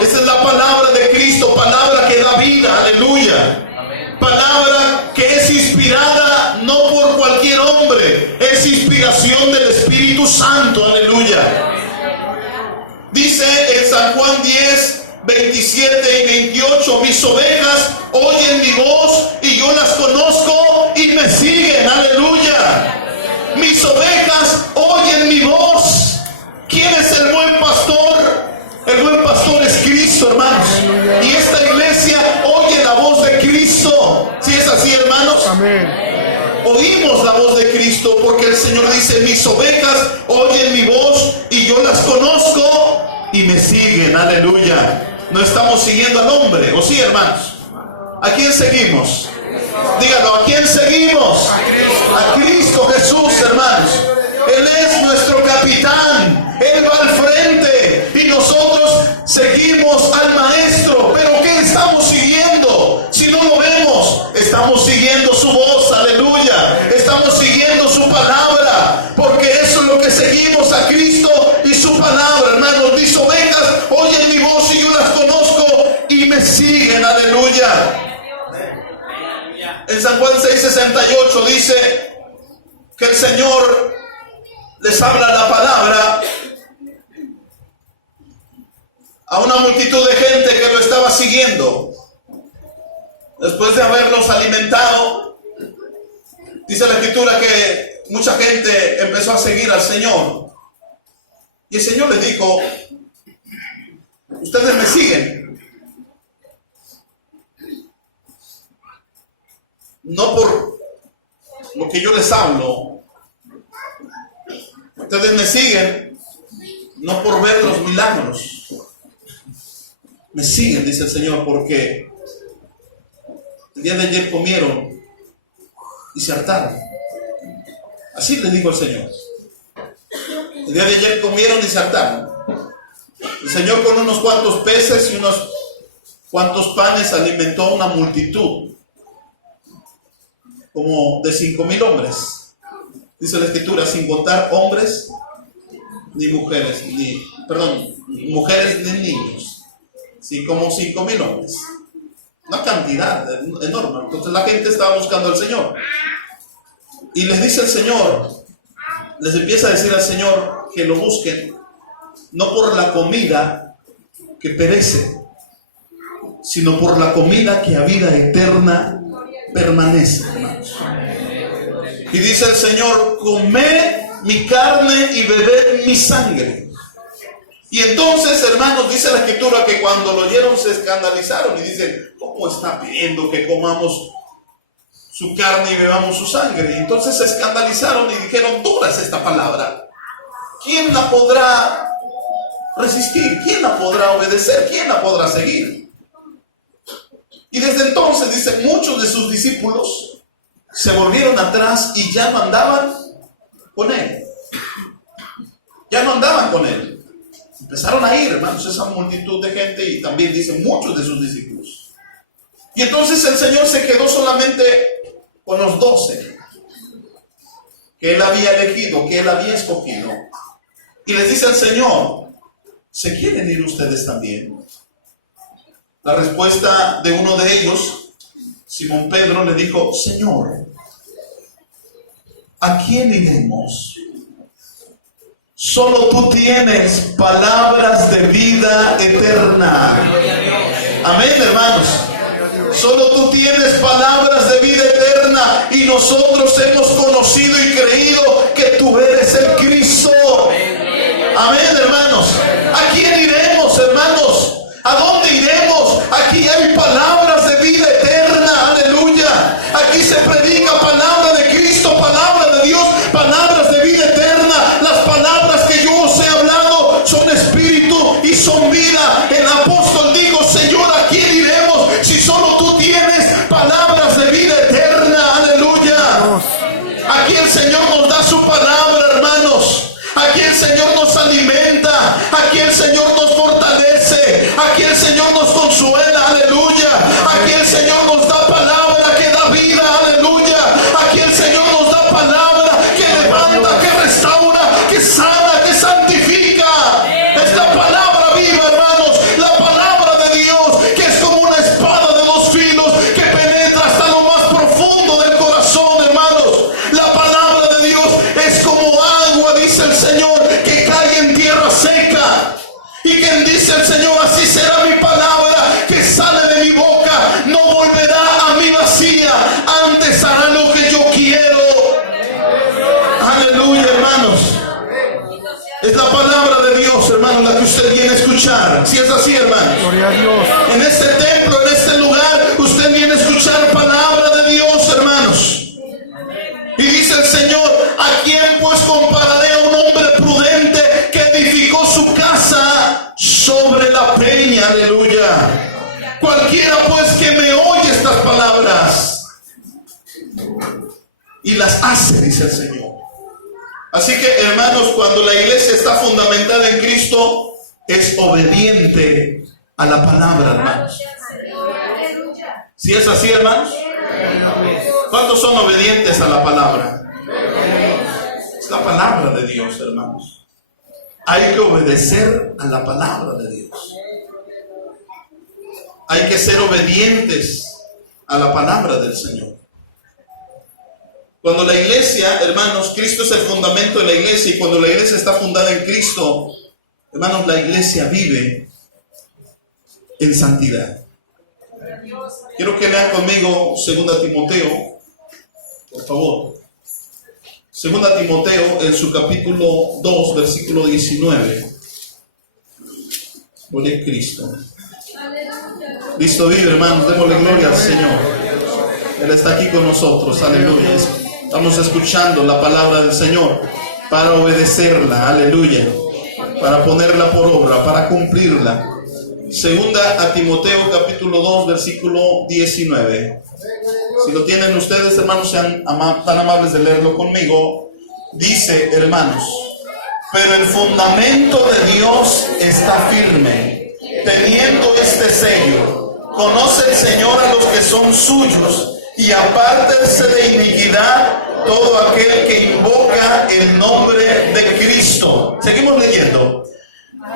Esa es la palabra de Cristo, palabra que da vida, aleluya. Palabra que es inspirada no por cualquier hombre, es inspiración del Espíritu Santo, aleluya. Dice en San Juan 10, 27 y 28, mis ovejas oyen mi voz y yo las conozco y me siguen, aleluya. Mis ovejas oyen mi voz. ¿Quién es el buen pastor? El buen pastor es Cristo, hermanos. Y esta iglesia oye la voz de Cristo. ¿Sí es así, hermanos? Amén. Oímos la voz de Cristo porque el Señor dice, mis ovejas oyen mi voz y yo las conozco y me siguen, aleluya. No estamos siguiendo al hombre, ¿o sí, hermanos? ¿A quién seguimos? Díganlo, ¿a quién seguimos? A Cristo Jesús, hermanos. Él es nuestro capitán, Él va al frente y nosotros seguimos al Maestro. ¿Pero qué estamos siguiendo? Si no lo vemos, estamos siguiendo su voz, aleluya. Estamos siguiendo su palabra, porque eso es lo que seguimos, a Cristo y su palabra, hermanos. Mis ovejas oyen mi voz y yo las conozco y me siguen, aleluya. En San Juan 6:68 dice que el Señor les habla la palabra a una multitud de gente que lo estaba siguiendo. Después de haberlos alimentado, dice la Escritura que mucha gente empezó a seguir al Señor. Y el Señor les dijo, ustedes me siguen, no por lo que yo les hablo. Ustedes me siguen no por ver los milagros. Me siguen, dice el Señor, porque el día de ayer comieron y se hartaron. Así le dijo el Señor. El día de ayer comieron y se hartaron. El Señor con unos cuantos peces y unos cuantos panes alimentó a una multitud, como de 5,000 hombres. Dice la Escritura, sin contar hombres ni mujeres, mujeres ni niños. Sí, como 5,000 hombres. Una cantidad enorme. Entonces la gente estaba buscando al Señor. Y les dice el Señor, les empieza a decir al Señor que lo busquen, no por la comida que perece, sino por la comida que a vida eterna permanece, hermanos. Y dice el Señor, comed mi carne y bebed mi sangre. Y entonces, hermanos, dice la Escritura que cuando lo oyeron se escandalizaron y dicen, ¿cómo está pidiendo que comamos su carne y bebamos su sangre? Y entonces se escandalizaron y dijeron, dura es esta palabra. ¿Quién la podrá resistir? ¿Quién la podrá obedecer? ¿Quién la podrá seguir? Y desde entonces, dice, muchos de sus discípulos se volvieron atrás y ya no andaban con él. Ya no andaban con él. Empezaron a ir, hermanos, esa multitud de gente, y también dicen muchos de sus discípulos. Y entonces el Señor se quedó solamente con los 12 que Él había elegido, que Él había escogido. Y les dice al Señor, ¿se quieren ir ustedes también? La respuesta de uno de ellos, Simón Pedro, le dijo, Señor, ¿a quién iremos? Solo tú tienes palabras de vida eterna. Amén, hermanos. Solo tú tienes palabras de vida eterna y nosotros hemos conocido y creído que tú eres el Cristo. Amén, hermanos. ¿A quién iremos, hermanos? ¿A dónde iremos? Aquí hay palabras de vida eterna. Aleluya. Aquí se predica palabra de Cristo, palabra de Dios, palabras de vida eterna. Las palabras que yo os he hablado son espíritu y son vida. El apóstol dijo, Señor, ¿a quién iremos si solo tú tienes palabras de vida eterna? Aleluya. Aquí el Señor nos da su palabra, hermanos. Aquí el Señor nos alimenta, aquí el Señor nos fortalece, aquí el Señor nos consuela, aleluya. Aquí el Señor nos da palabra que da vida, aleluya. Aquí el Señor nos da palabra que levanta, que restaura, que sana, que santifica. Esta palabra viva, hermanos, el Señor, así será mi palabra que sale de mi boca. No volverá a mí vacía, antes hará lo que yo quiero. Aleluya, hermanos. Es la palabra de Dios, hermano, la que usted viene a escuchar. Si es así, hermano. Gloria a Dios. En este templo, en este lugar, usted viene a escuchar palabra de Dios, hermanos. Y dice el Señor: ¿a quién pues compararé a un hombre prudente que edificó su casa sobre la peña? Aleluya. Cualquiera pues que me oye estas palabras y las hace, dice el Señor. Así que, hermanos, cuando la iglesia está fundamentada en Cristo, es obediente a la palabra, hermanos. ¿Sí es así, hermanos? ¿Cuántos son obedientes a la palabra? Es la palabra de Dios, hermanos. Hay que obedecer a la palabra de Dios. Hay que ser obedientes a la palabra del Señor. Cuando la iglesia, hermanos, Cristo es el fundamento de la iglesia, y cuando la iglesia está fundada en Cristo, hermanos, la iglesia vive en santidad. Quiero que lean conmigo 2 Timoteo, por favor. 2 Timoteo, en su capítulo 2, versículo 19. Gloria a Cristo. Cristo vive, hermanos, démosle gloria al Señor. Él está aquí con nosotros, aleluya. Estamos escuchando la palabra del Señor para obedecerla, aleluya, para ponerla por obra, para cumplirla. 2 Timoteo capítulo 2, versículo 19. Si lo tienen ustedes, hermanos, sean tan amables de leerlo conmigo. Dice, hermanos: pero el fundamento de Dios está firme, teniendo este sello: conoce el Señor a los que son suyos, y apártense de iniquidad todo aquel que invoca el nombre de Cristo. Seguimos leyendo.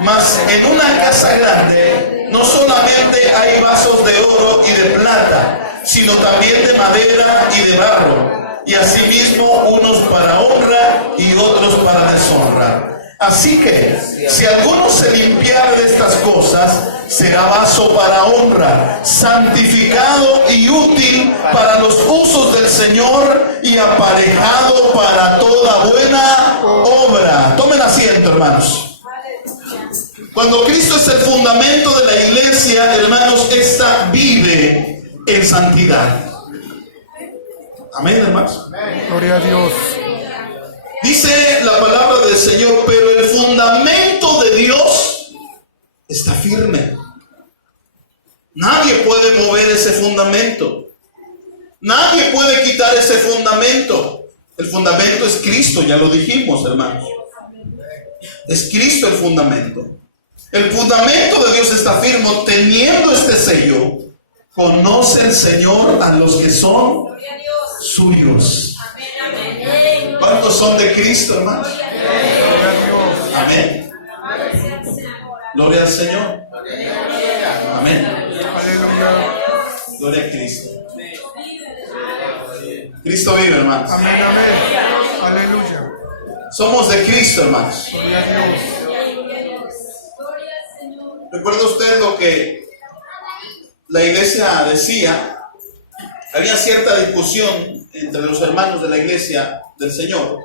Mas en una casa grande no solamente hay vasos de oro y de plata, sino también de madera y de barro, y asimismo unos para honra y otros para deshonra. Así que, si alguno se limpiara de estas cosas, será vaso para honra, santificado y útil para los usos del Señor, y aparejado para toda buena obra. Tomen asiento, hermanos. Cuando Cristo es el fundamento de la iglesia, hermanos, esta vive en santidad. Amén, hermanos. Gloria a Dios. Dice la palabra del Señor: pero el fundamento de Dios está firme. Nadie puede mover ese fundamento. Nadie puede quitar ese fundamento. El fundamento es Cristo, ya lo dijimos, hermanos. Es Cristo el fundamento. El fundamento de Dios está firme, teniendo este sello: conoce el Señor a los que son suyos. ¿Cuántos son de Cristo, hermanos? Amén. Gloria al Señor. Amén. Gloria a Cristo. Cristo vive, hermanos. Amén, amén. Aleluya. Somos de Cristo, hermanos. Gloria a Dios. ¿Recuerda usted lo que la iglesia decía? Había cierta discusión entre los hermanos de la iglesia del Señor,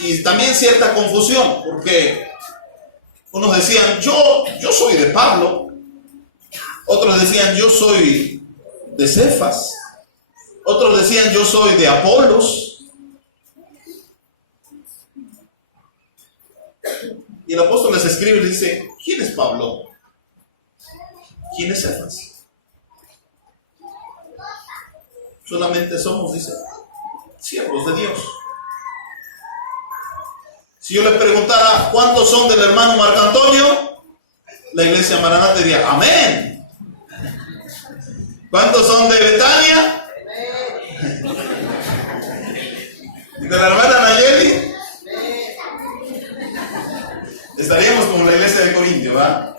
y también cierta confusión, porque unos decían: yo soy de Pablo, otros decían: yo soy de Cefas, otros decían: yo soy de Apolos. Y el apóstol les escribe y les dice: ¿quién es Pablo? ¿Quién es Cefas? Solamente somos, dice, siervos de Dios. Si yo le preguntara cuántos son del hermano Marco Antonio, la iglesia Maranata diría: amén. ¿Cuántos son de Betania? ¿Y de la hermana Nayeli? Estaríamos como la iglesia de Corintio, ¿va?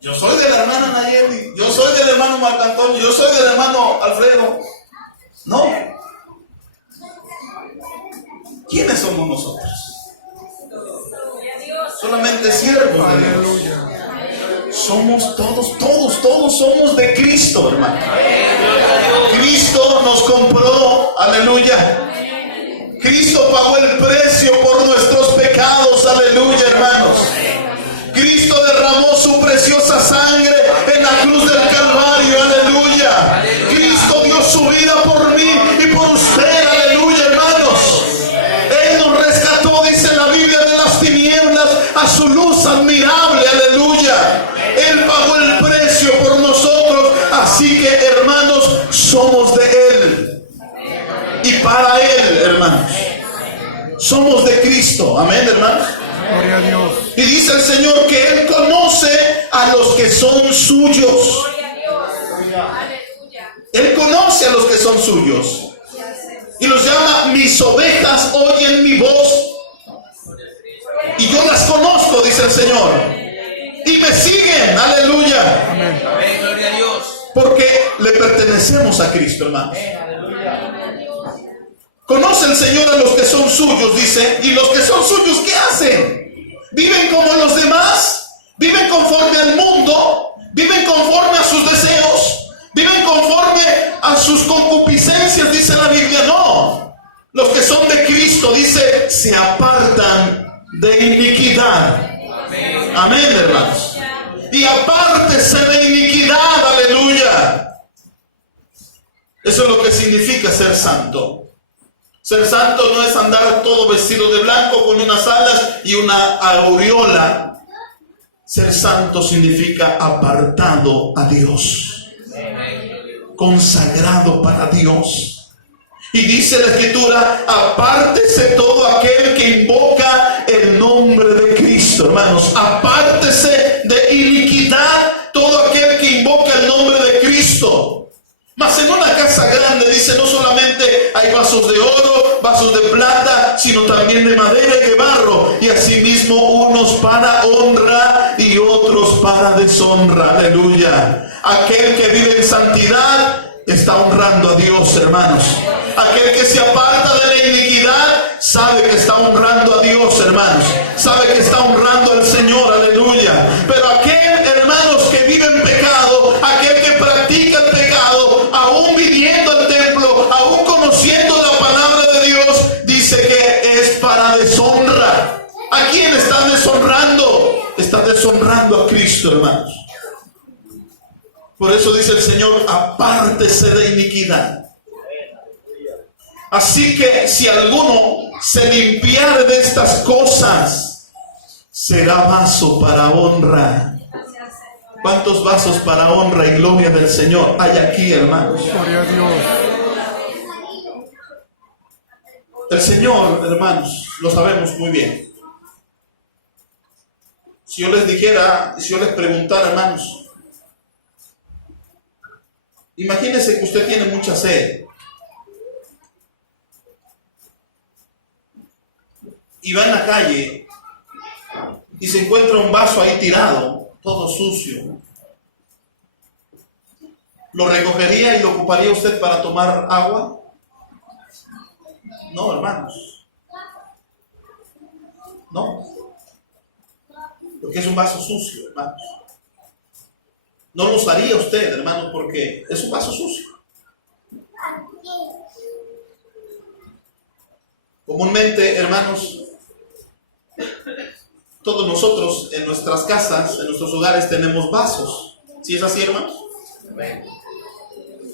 Yo soy de la hermana Nayeli, yo soy del hermano Marco Antonio, yo soy del hermano Alfredo. No. ¿Quiénes somos nosotros? Solamente siervos de Dios. somos todos somos de Cristo, hermano. Cristo nos compró, aleluya. Cristo pagó el precio por nuestros pecados, aleluya, hermanos. Cristo derramó su preciosa sangre en la cruz del Calvario, aleluya. Cristo dio su vida por mí y por usted, aleluya, hermanos. Él nos rescató, dice la Biblia, de las tinieblas a su luz admirable, aleluya. Él pagó el precio por nosotros, así que, hermanos, somos de Él y para Él, hermanos. Somos de Cristo, amén, hermanos. Gloria a Dios. Y dice el Señor que Él conoce a los que son suyos. Él conoce a los que son suyos. Y los llama: mis ovejas oyen mi voz. Y yo las conozco, dice el Señor. Y me siguen, aleluya. Amén. Gloria a Dios. Porque le pertenecemos a Cristo, hermanos. Conoce el Señor a los que son suyos, dice. Y los que son suyos, ¿qué hacen? ¿Viven como los demás? ¿Viven conforme al mundo? ¿Viven conforme a sus deseos? ¿Viven conforme a sus concupiscencias? Dice la Biblia. No. Los que son de Cristo, dice, se apartan de iniquidad. Amén, hermanos. Y apártese de iniquidad, aleluya. Eso es lo que significa ser santo. Ser santo no es andar todo vestido de blanco con unas alas y una aureola. Ser santo significa apartado a Dios, consagrado para Dios. Y dice la Escritura: apártese todo aquel que invoca el nombre de Cristo, hermanos. Apártese de iniquidad todo aquel que invoca el nombre de Cristo. Mas en una casa grande, dice, no solamente hay vasos de oro, vasos de plata, sino también de madera y de barro, y asimismo unos para honra y otros para deshonra, aleluya. Aquel que vive en santidad está honrando a Dios, hermanos. Aquel que se aparta de la iniquidad sabe que está honrando a Dios, hermanos. Sabe que está honrando al Señor, aleluya. Pero aquel, hermanos, que vive en pecado, aquel que practica el pecado, aún viniendo al templo, aún conociendo la palabra de Dios, dice que es para deshonra. ¿A quién está deshonrando? Está deshonrando a Cristo, hermanos. Por eso dice el Señor: apártese de iniquidad. Así que si alguno se limpiare de estas cosas, será vaso para honra. ¿Cuántos vasos para honra y gloria del Señor hay aquí, hermanos? Gloria a Dios. El Señor, hermanos, lo sabemos muy bien. Si yo les dijera, si yo les preguntara, hermanos, imagínense que usted tiene mucha sed y va en la calle y se encuentra un vaso ahí tirado, todo sucio. ¿Lo recogería y lo ocuparía usted para tomar agua? No, hermanos. No. Porque es un vaso sucio, hermanos. No lo usaría usted, hermanos, porque es un vaso sucio. Comúnmente, hermanos, todos nosotros en nuestras casas, en nuestros hogares tenemos vasos. ¿Sí es así, hermanos?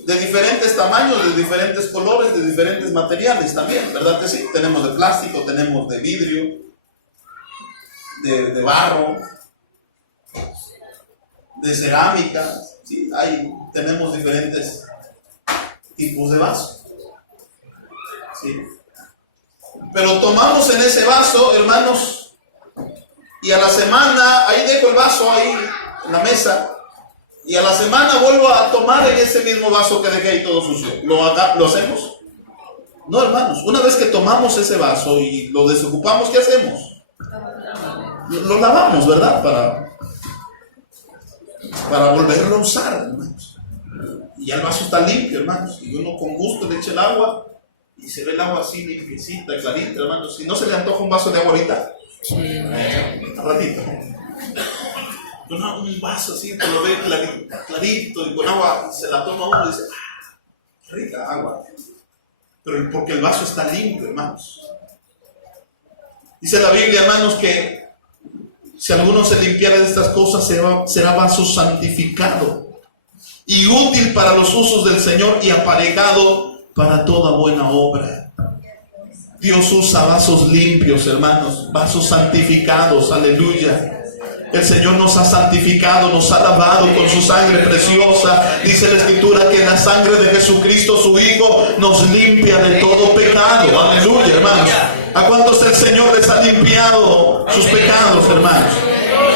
De diferentes tamaños, de diferentes colores, de diferentes materiales también, ¿verdad que sí? Tenemos de plástico, tenemos de vidrio, de barro, de cerámica, ¿sí? Tenemos diferentes tipos de vasos, ¿sí? Pero tomamos en ese vaso, hermanos, y a la semana, ahí dejo el vaso ahí en la mesa, y a la semana vuelvo a tomar en ese mismo vaso que dejé ahí todo sucio. ¿Lo hacemos? No, hermanos. Una vez que tomamos ese vaso y lo desocupamos, ¿qué hacemos? Lo lavamos, ¿verdad? Para volverlo a usar, hermanos. Y ya el vaso está limpio, hermanos. Y uno con gusto le echa el agua y se ve el agua así limpiecita, clarita, hermanos. Si no se le antoja un vaso de agua ahorita, al ratito. con un vaso así, que lo ve clarito y con agua se la toma uno y dice, qué rica agua. Pero porque el vaso está limpio, hermanos. Dice la Biblia, hermanos, que si alguno se limpiara de estas cosas, será vaso santificado y útil para los usos del Señor y aparejado para toda buena obra. Dios usa vasos limpios, hermanos, vasos santificados, aleluya. El Señor nos ha santificado, nos ha lavado con su sangre preciosa. Dice la Escritura que la sangre de Jesucristo, su Hijo, nos limpia de todo pecado. Aleluya, hermanos. ¿A cuántos el Señor les ha limpiado sus pecados, hermanos?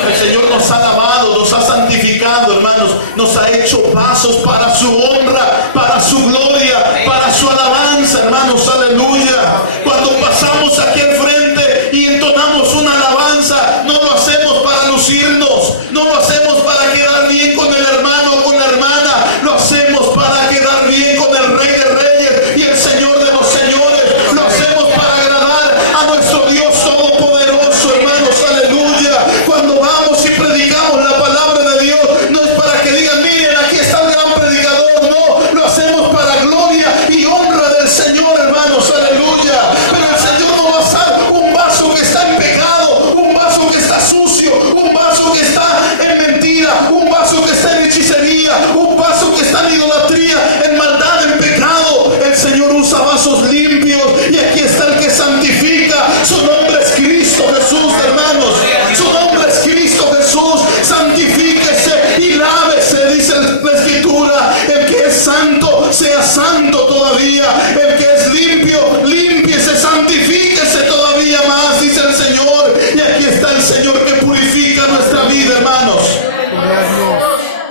El Señor nos ha lavado, nos ha santificado, hermanos. Nos ha hecho vasos para su honra, para su gloria, para su alabanza, hermanos. Aleluya. Cuando pasamos aquí al frente y entonamos una alabanza, no lo hacemos para lucirnos, no lo hacemos para quedar bien con el hermano o con la hermana, lo hacemos para quedar bien con el Rey de Reyes y el Señor de los Señores. Lo hacemos para agradar a nuestro Dios Todopoderoso, hermanos. Aleluya. Cuando vamos y predicamos la palabra de Dios, no es para que digan, miren, aquí está el gran predicador. No, lo hacemos para gloria y honra del Señor, hermanos. Aleluya. Pero el Señor no va a usar un vaso que está en pecado, un vaso que está sucio, un vaso que está en mentira, un vaso que está en hechicería, un vaso que está en idolatría, en maldad, en pecado. El Señor usa vasos limpios y aquí está el que santifica. Su nombre es Cristo Jesús, hermanos. Su nombre es Cristo Jesús. Santifíquese y lávese, dice la Escritura. El que es santo, sea santo todavía. El que es limpio, límpiese, santifíquese todavía más, dice el Señor. Y aquí está el Señor que purifica nuestra vida, hermanos. Gloria a Dios.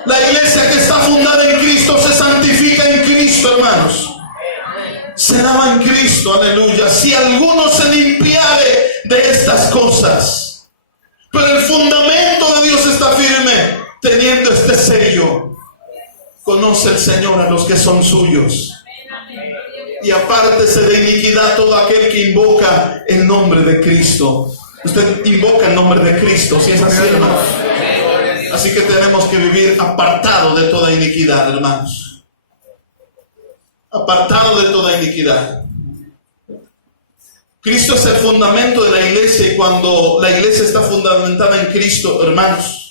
La iglesia que está fundada en Cristo se santifica en Cristo, hermanos. Se lava en Cristo, aleluya. Si alguno se limpiare de estas cosas, pero el fundamento de Dios está firme, teniendo este sello. Conoce el Señor a los que son suyos. Y apártese de iniquidad todo aquel que invoca el nombre de Cristo. Usted invoca el nombre de Cristo, si es así, hermanos. Así que tenemos que vivir apartado de toda iniquidad, hermanos. Apartado de toda iniquidad. Cristo es el fundamento de la iglesia, y cuando la iglesia está fundamentada en Cristo, hermanos,